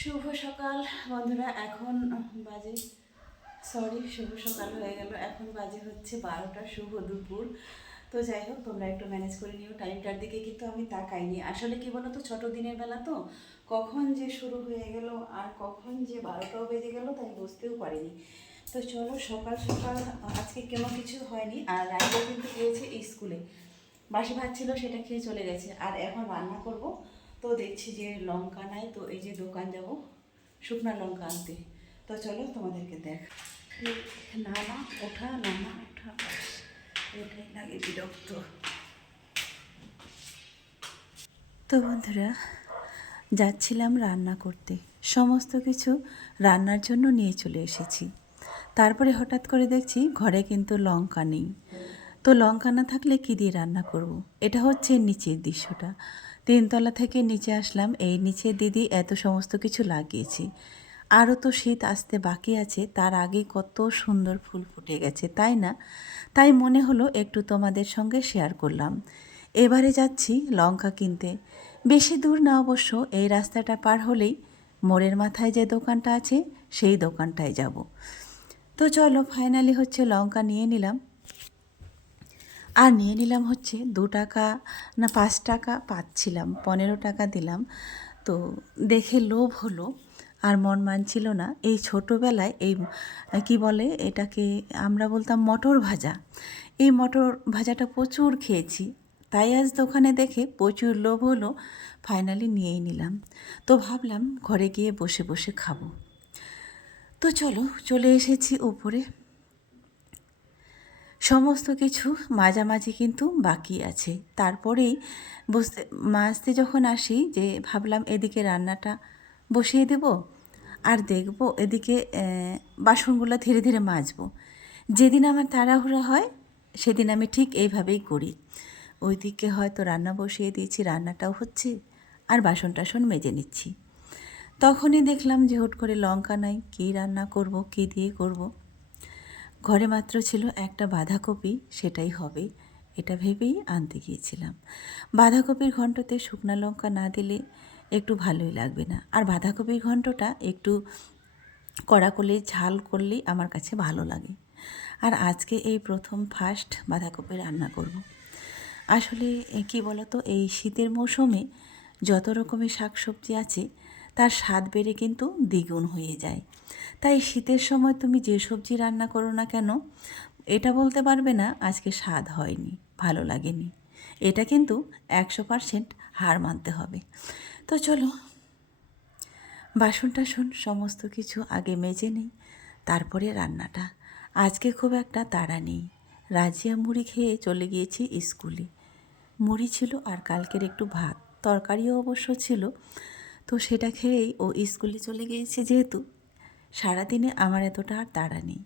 শুভ সকাল, বন্ধুরা, এখন বাজে সরি শুভ সকাল হয়ে গেল, এখন বাজে হচ্ছে বারোটা, শুভ দুপুর। তো যাই হোক, তোমরা একটু ম্যানেজ করে নিও টাইমটার দিকে কিন্তু আমি তাকাইনি। আসলে কি বলো তো ছোটো দিনের বেলা তো, কখন যে শুরু হয়ে গেল আর কখন যে বারোটাও বেজে গেল, তাই বুঝতেও পারিনি। তো চলো, সকাল সকাল, আজকে কোনো কিছু হয়নি, আর রাইডও কিন্তু গিয়েছে স্কুলে। বাসি ভাত ছিল, সেটা খেয়ে চলে গেছে, আর এখন রান্না করব। তো দেখছি যে লঙ্কা নাই, তো এই যে দোকান যাব, শুকনো লঙ্কা আনতে। তো চলো তোমাদেরকে দেখ। না না, ওঠা, না না, ওঠা। এটাই লাগে বিরক্ত। তো বন্ধুরা, যাচ্ছিলাম রান্না করতে। সমস্ত কিছু রান্নার জন্য নিয়ে চলে এসেছি। তারপরে হঠাৎ করে দেখছি ঘরে কিন্তু লঙ্কা নেই। তো লঙ্কা না থাকলে কী দিয়ে রান্না করব। এটা হচ্ছে নিচের দৃশ্যটা। তিনতলা থেকে নিচে আসলাম, এই নিচে দিদি এত সমস্ত কিছু লাগিয়েছি। আরও তো শীত আসতে বাকি আছে, তার আগেই কত সুন্দর ফুল ফুটে গেছে, তাই না? তাই মনে হলো একটু তোমাদের সঙ্গে শেয়ার করলাম। এবারে যাচ্ছি লঙ্কা কিনতে। বেশি দূর না অবশ্য, এই রাস্তাটা পার হলেই মোড়ের মাথায় যে দোকানটা আছে, সেই দোকানটায় যাব। তো চলো ফাইনালি হচ্ছে লঙ্কা নিয়ে নিলাম। আর নিয়ে নিলাম হচ্ছে দু টাকা না পাঁচ টাকা পাচ্ছিলাম, পনেরো টাকা দিলাম। তো দেখে লোভ হলো আর মন মানছিল না। এই ছোটোবেলায় এই কি বলে এটাকে আমরা বলতাম মটর ভাজা। এই মটর ভাজাটা প্রচুর খেয়েছি। তাই আজ দোকানে দেখে প্রচুর লোভ হলো, ফাইনালি নিয়েই নিলাম। তো ভাবলাম ঘরে গিয়ে বসে বসে খাব। তো চলো চলে এসেছি উপরে। সমস্ত কিছু মাঝামাঝি কিন্তু বাকি আছে। তারপরেই বসতে মাঝতে যখন আসি যে ভাবলাম এদিকে রান্নাটা বসিয়ে দেব আর দেখব এদিকে বাসনগুলো ধীরে ধীরে মাজবো। যেদিন আমার তাড়াহুড়া হয়, সেদিন আমি ঠিক এইভাবেই করি। ওইদিকে হয়তো রান্না বসিয়ে দিয়েছি, রান্নাটাও হচ্ছে আর বাসন টাসন মেজে নিচ্ছি। তখনই দেখলাম যে হুট করে লঙ্কা নাই, কী রান্না করব, কী দিয়ে করব। ঘরে মাত্র ছিল একটা বাঁধাকপি, সেটাই হবে। এটা ভেবেই আনতে গিয়েছিলাম। বাঁধাকপির ঘণ্টতে শুকনো লঙ্কা না দিলে একটু ভালোই লাগবে না। আর বাঁধাকপির ঘণ্টটা একটু কড়া করলে, ঝাল করলেই আমার কাছে ভালো লাগে। আর আজকে এই প্রথম ফার্স্ট বাঁধাকপি রান্না করব। আসলে কি বলতো, এই শীতের মৌসুমে যত রকমের শাকসবজি আছে তার স্বাদ বেড়ে কিন্তু দ্বিগুণ হয়ে যায়। তাই শীতের সময় তুমি যে সবজি রান্না করো না কেন, এটা বলতে পারবে না, আজকে স্বাদ হয়নি, ভালো লাগেনি। এটা কিন্তু একশো পারসেন্ট হার মানতে হবে। তো চলো বাসন টাসন সমস্ত কিছু আগে মেজে নেই, তারপরে রান্নাটা। আজকে খুব একটা তাড়া নেই। রাজিয়া মুড়ি খেয়ে চলে গিয়েছি স্কুলে। মুড়ি ছিল আর কালকের একটু ভাত। তরকারিও অবশ্য ছিল তো সেটা খেয়েই ও স্কুলে চলে গিয়েছে যেহেতু। সারাদিনে আমার এতটা আর তাড়া নেই।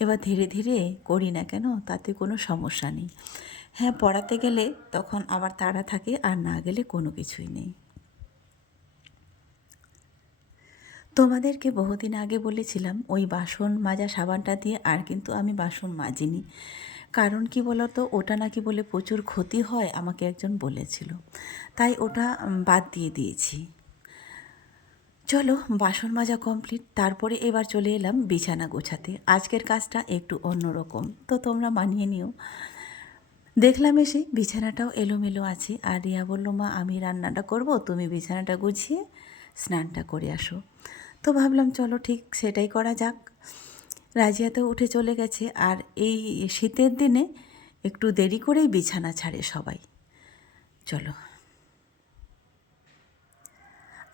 এবার ধীরে ধীরে করি না কেন, তাতে কোনো সমস্যা নেই। হ্যাঁ পড়াতে গেলে তখন আবার তাড়া থাকে আর না গেলে কোনো কিছুই নেই। তোমাদেরকে বহুদিন আগে বলেছিলাম, ওই বাসন মাজা সাবানটা দিয়ে আর কিন্তু আমি বাসন মাজিনি। কারণ কি বলতো, ওটা নাকি বলে প্রচুর ক্ষতি হয়, আমাকে একজন বলেছিল। তাই ওটা বাদ দিয়ে দিয়েছি। চলো, বাসন মাজা কমপ্লিট তারপরে এবার চলে এলাম বিছানা গোছাতে। আজকের কাজটা একটু অন্যরকম, তো তোমরা মানিয়ে নিও। দেখলাম এসে বিছানাটাও এলোমেলো আছে, আর রিয়া বলল, মা, আমি রান্নাটা করব, তুমি বিছানাটা গুছিয়ে স্নানটা করে আসো। তো ভাবলাম, চলো, ঠিক সেটাই করা যাক। রাজিয়া তো উঠে চলে গেছে, আর এই শীতের দিনে একটু দেরি করেই বিছানা ছাড়ে সবাই। চলো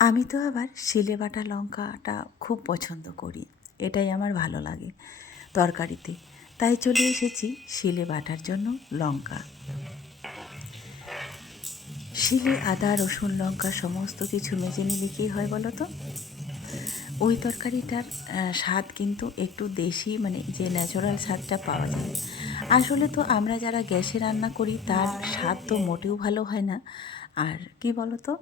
আমি তো আবার শিলে বাটা লঙ্কাটা খুব পছন্দ করি। এটাই আমার ভালো লাগে তরকারিতে। তাই চলে এসেছি শিলে বাটার জন্য লঙ্কা। শিলে আদা, রসুন, লঙ্কা সমস্ত কিছু মেজে নিলে কী হয় বলো তো? ওই তরকারিটার স্বাদ কিন্তু একটু দেশি মানে যে ন্যাচারাল স্বাদটা পাওয়া যায়। আসলে তো আমরা যারা গ্যাসে রান্না করি, তার স্বাদ তো মোটেও ভালো হয় না। আর কি বলো তো?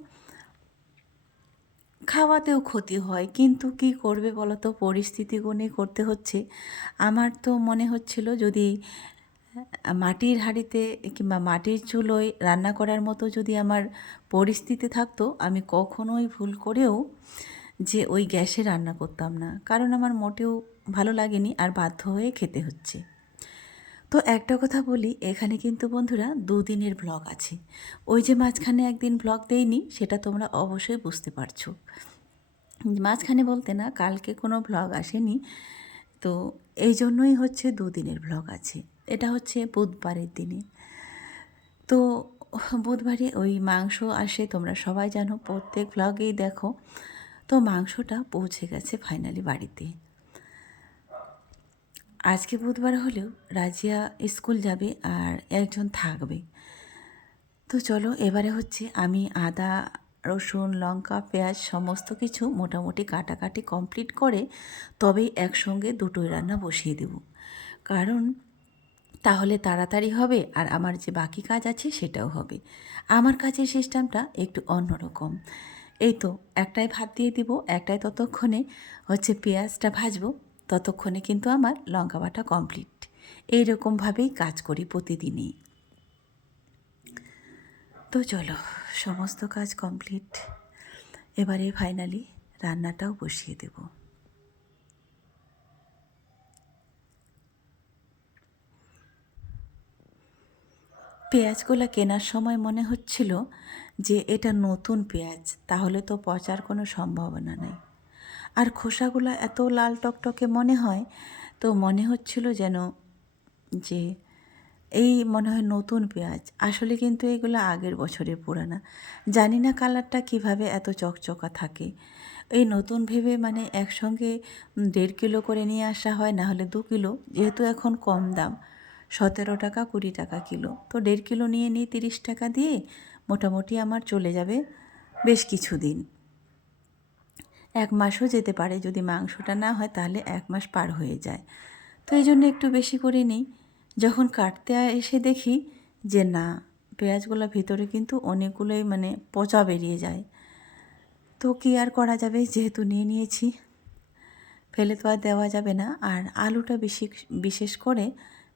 খাওয়াতেও ক্ষতি হয়। কিন্তু কি করবে বলো তো পরিস্থিতি গুণে করতে হচ্ছে। আমার তো মনে হচ্ছিল যদি মাটির হাঁড়িতে কিংবা মাটির চুলোয় রান্না করার মতো যদি আমার পরিস্থিতি থাকতো, আমি কখনোই ভুল করেও যে ওই গ্যাসে রান্না করতাম না। কারণ আমার মোটেও ভালো লাগেনি আর বাধ্য হয়ে খেতে হচ্ছে। তো একটা কথা বলি, এখানে কিন্তু বন্ধুরা দুদিনের ব্লগ আছে। ওই যে মাঝখানে একদিন ব্লগ দেইনি, সেটা তোমরা অবশ্যই বুঝতে পারছ। মাঝখানে বলতে না, কালকে কোনো ব্লগ আসেনি, তো এই জন্যই হচ্ছে দুদিনের ব্লগ আছে। এটা হচ্ছে বুধবারের দিনে। তো বুধবারে ওই মাংস আসে, তোমরা সবাই জানো, প্রত্যেক ব্লগেই দেখো। তো মাংসটা পৌঁছে গেছে ফাইনালি বাড়িতে। আজকে বুধবার হলেও রাজিয়া স্কুল যাবে আর একজন থাকবে। তো চলো, এবারে হচ্ছে আমি আদা, রসুন, লঙ্কা, পেঁয়াজ সমস্ত কিছু মোটামুটি কাটাকাটি কমপ্লিট করে তবেই একসঙ্গে দুটোই রান্না বসিয়ে দেব। কারণ তাহলে তাড়াতাড়ি হবে আর আমার যে বাকি কাজ আছে সেটাও হবে। আমার কাজের সিস্টেমটা একটু অন্যরকম। এই তো একটাই ভাত দিয়ে দিব, একটাই ততক্ষণে হচ্ছে পেঁয়াজটা ভাজবো। ততক্ষণে কিন্তু আমার লঙ্কা বাটা কমপ্লিট এইরকমভাবেই কাজ করি প্রতিদিনই। তো চলো, সমস্ত কাজ কমপ্লিট এবারে ফাইনালি রান্নাটাও বসিয়ে দেব। পেঁয়াজগুলো কেনার সময় মনে হচ্ছিল যে এটা নতুন পেঁয়াজ, তাহলে তো পচার কোনো সম্ভাবনা নেই। আর খোসাগুলো এত লাল টকটকে মনে হয়, তো মনে হচ্ছিল যেন যে এই মনে হয় নতুন পেঁয়াজ। আসলে কিন্তু এগুলো আগের বছরের পুরানা। জানি না কালারটা কীভাবে এত চকচকা থাকে। এই নতুন ভেবে মানে একসঙ্গে দেড় কিলো করে নিয়ে আসা হয়, না হলে দু কিলো। যেহেতু এখন কম দাম, সতেরো টাকা কুড়ি টাকা কিলো। তো দেড় কিলো নিয়ে নিই তিরিশ টাকা দিয়ে মোটামুটি আমার চলে যাবে বেশ কিছু দিন এক মাসও যেতে পারে। যদি মাংসটা না হয় তাহলে এক মাস পার হয়ে যায়। তো এই জন্য একটু বেশি করে নিই। যখন কাটতে এসে দেখি যে না, পেঁয়াজগুলো ভিতরে কিন্তু অনেকগুলোই মানে পচা বেরিয়ে যায়। তো কী আর করা যাবে? যেহেতু নিয়ে নিয়েছি। ফেলে তো আর দেওয়া যাবে না। আর আলুটা বেশি, বিশেষ করে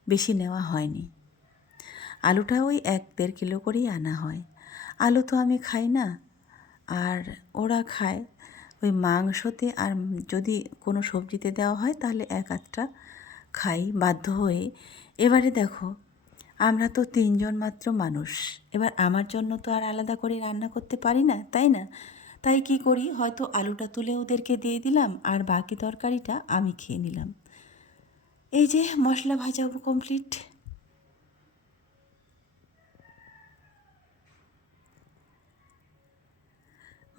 বেশি নেওয়া হয়নি। আলুটা ওই এক দেড় কিলো করেই আনা হয়। আলু তো আমি খাই না। আর ওরা খায়। ওই মাংসতে আর যদি কোনো সবজিতে দেওয়া হয় তাহলে এক আধটা খাই বাধ্য হয়ে। এবারে দেখো, আমরা তো তিনজন মাত্র মানুষ। এবার আমার জন্য তো আর আলাদা করে রান্না করতে পারি না, তাই না? তাই কি করি? হয়তো আলুটা তুলে ওদেরকে দিয়ে দিলাম আর বাকি তরকারিটা আমি খেয়ে নিলাম। এই যে মশলা ভাজা কমপ্লিট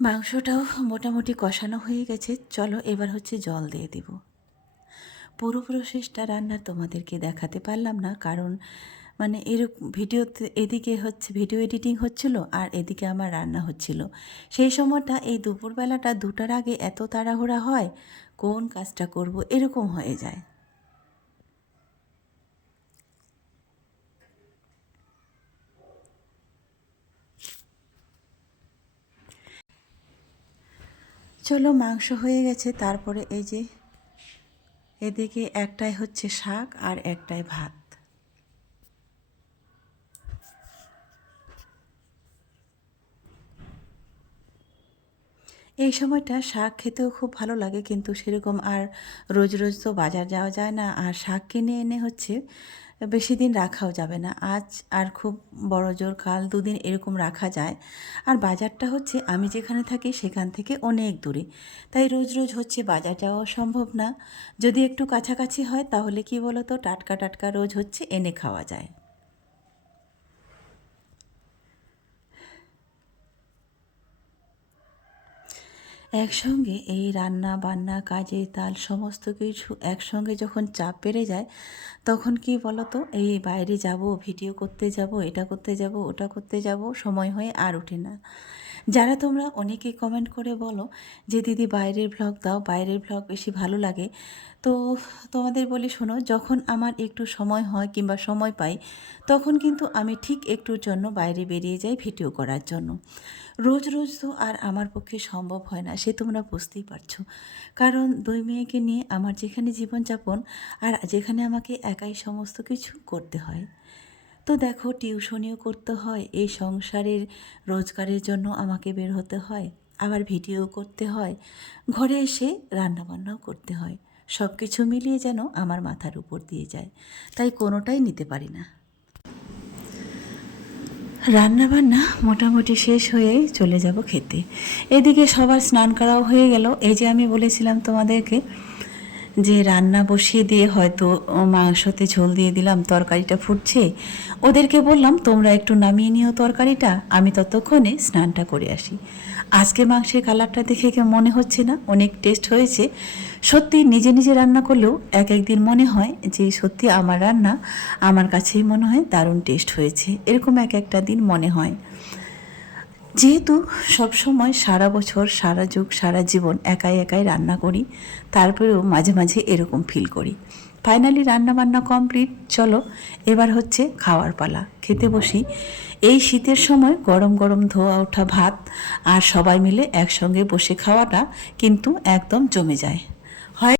মাংসটাও মোটামুটি কষানো হয়ে গেছে। চলো এবার হচ্ছে জল দিয়ে দিব। পুরো প্রসেসটা রান্নার তোমাদেরকে দেখাতে পারলাম না, কারণ মানে এরকম ভিডিওতে এদিকে হচ্ছে, ভিডিও এডিটিং হচ্ছিল আর এদিকে আমার রান্না হচ্ছিল। সেই সময়টা এই দুপুরবেলাটা দুটার আগে এত তাড়াহুড়া হয়, কোন কাজটা করব এরকম হয়ে যায়। চলো মাংস হয়ে গেছে, তারপরে এই যে এদিকে একটাই হচ্ছে শাক আর একটাই ভাত। এই সময়টা শাক খেতেও খুব ভালো লাগে, কিন্তু সেরকম আর রোজ রোজ তো বাজার যাওয়া যায় না, আর শাক কিনে এনে হচ্ছে বেশি দিন রাখাও যাবে না। আজ আর খুব বড় জোর কাল দুদিন এরকম রাখা যায়। আর বাজারটা হচ্ছে আমি যেখানে থাকি সেখান থেকে অনেক দূরে। তাই রোজ রোজ হচ্ছে বাজার যাওয়া সম্ভব না। যদি একটু কাছাকাছি হয় তাহলে কি বলো তো টাটকা টাটকা রোজ হচ্ছে এনে খাওয়া যায়। একসঙ্গে এই রান্না, বান্না, কাজে, তাল সমস্ত কিছু একসঙ্গে যখন চাপ পেরে যায়, তখন কি বলতো? এই বাইরে যাব, ভিডিও করতে যাব, এটা করতে যাব, ওটা করতে যাব, সময় হয়ে আর ওঠে না। যারা তোমরা অনেকে কমেন্ট করে বলো যে, দিদি, বাইরের ভ্লগ দাও, বাইরের ভ্লগ বেশি ভালো লাগে। তো তোমাদের বলি, শোনো, যখন আমার একটু সময় হয় কিংবা সময় পাই, তখন কিন্তু আমি ঠিক একটুর জন্য বাইরে বেরিয়ে যাই ভিডিও করার জন্য। রোজ রোজ তো আর আমার পক্ষে সম্ভব হয় না, সে তোমরা বুঝতেই পারছ। কারণ দুই মেয়েকে নিয়ে আমার যেখানে জীবনযাপন আর যেখানে আমাকে একাই সমস্ত কিছু করতে হয় তো দেখো, টিউশনিও করতে হয়, এই সংসারের রোজগারের জন্য আমাকে বের হতে হয়, আবার ভিডিও করতে হয়, ঘরে এসে রান্নাবান্নাও করতে হয় সব কিছু মিলিয়ে যেন আমার মাথার উপর দিয়ে যায়, তাই কোনোটাই নিতে পারি না। রান্নাবান্না মোটামুটি শেষ হয়ে চলে যাব খেতে। এদিকে সবার স্নান করাও হয়ে গেল, এই যে আমি বলেছিলাম তোমাদেরকে যে রান্না বসিয়ে দিয়ে হয়তো মাংসতে ঝোল দিয়ে দিলাম, তরকারিটা ফুটছে, ওদেরকে বললাম, তোমরা একটু নামিয়ে নিও তরকারিটা, আমি ততক্ষণে স্নানটা করে আসি। আজকে মাংসের কালারটা দেখে কেউ মনে হচ্ছে না, অনেক টেস্ট হয়েছে। সত্যি নিজে নিজে রান্না করলেও এক একদিন মনে হয় যে সত্যি আমার রান্না আমার কাছেই মনে হয় দারুণ টেস্ট হয়েছে, এরকম এক একটা দিন মনে হয়। যেহেতু সবসময় সারা বছর, সারা যুগ, সারা জীবন একাই একাই রান্না করি, তারপরেও মাঝে মাঝে এরকম ফিল করি। ফাইনালি রান্না বান্না কমপ্লিট চলো, এবার হচ্ছে খাওয়ার পালা। খেতে বসি। এই শীতের সময় গরম গরম ধোয়া ওঠা ভাত আর সবাই মিলে একসঙ্গে বসে খাওয়াটা কিন্তু একদম জমে যায়।